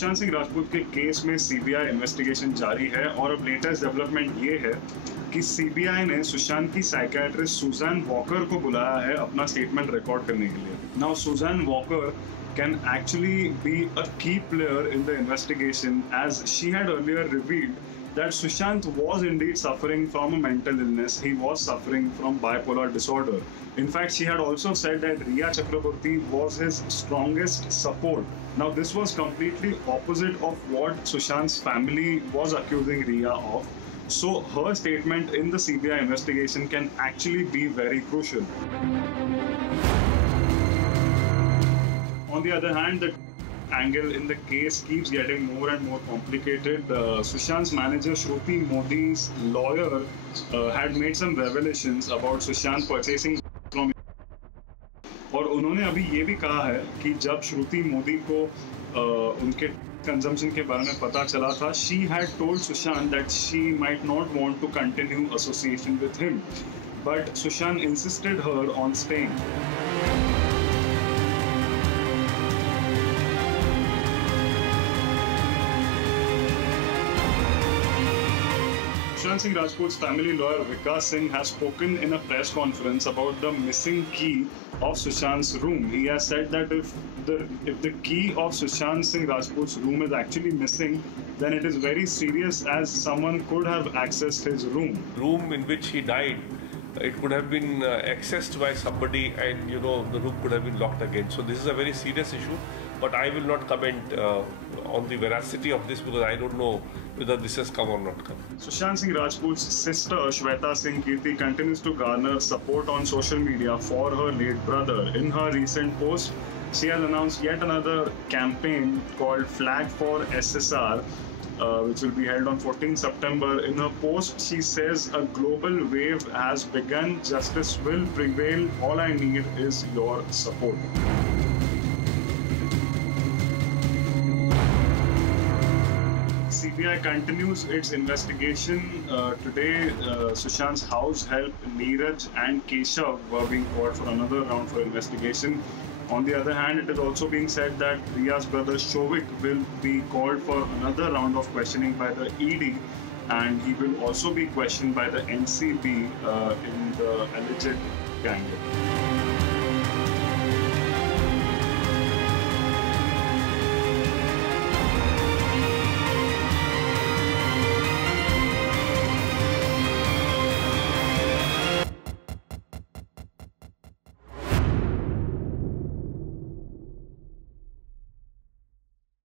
सुशांत सिंह राजपूत के केस में CBI investigation जारी है और अब लेटेस्ट डेवलपमेंट ये है कि सीबीआई ने सुशांत की साइकियाट्रिस्ट सुजैन वॉकर को बुलाया है अपना स्टेटमेंट रिकॉर्ड करने के लिए। Now Susan Walker can actually be a key player in the investigation, as she had earlier revealed that Sushant was indeed suffering from a mental illness. He was suffering from bipolar disorder. In fact, she had also said that Rhea Chakraborty was his strongest support. Now, this was completely opposite of what Sushant's family was accusing Rhea of. So, her statement in the CBI investigation can actually be very crucial. On the other hand, the angle in the case keeps getting more and more complicated. Sushant's manager Shruti Modi's lawyer had made some revelations about Sushant purchasing from, और उन्होंने अभी ये भी कहा है कि जब श्रुति मोदी को उनके कंजम्पशन के बारे में पता चला था, she had told Sushant that she might not want to continue association with him, but Sushant insisted her on staying. Sushant Singh Rajput's family lawyer Vikas Singh has spoken in a press conference about the missing key of Sushant's room. He has said that if the key of Sushant Singh Rajput's room is actually missing, then it is very serious, as someone could have accessed his room. Room in which he died, it could have been accessed by somebody, and the room could have been locked again. So this is a very serious issue, but I will not comment on the veracity of this because I don't know whether this has come or not come. Sushant Singh Rajput's sister Shweta Singh Kirti continues to garner support on social media for her late brother. In her recent post, she has announced yet another campaign called Flag for SSR, which will be held on 14 September. In her post, she says, "A global wave has begun. Justice will prevail. All I need is your support." CBI continues its investigation. Today, Sushant's house help Neeraj and Keshav were being called for another round for investigation. On the other hand, it is also being said that Riya's brother Shovik will be called for another round of questioning by the ED, and he will also be questioned by the NCB in the alleged gang.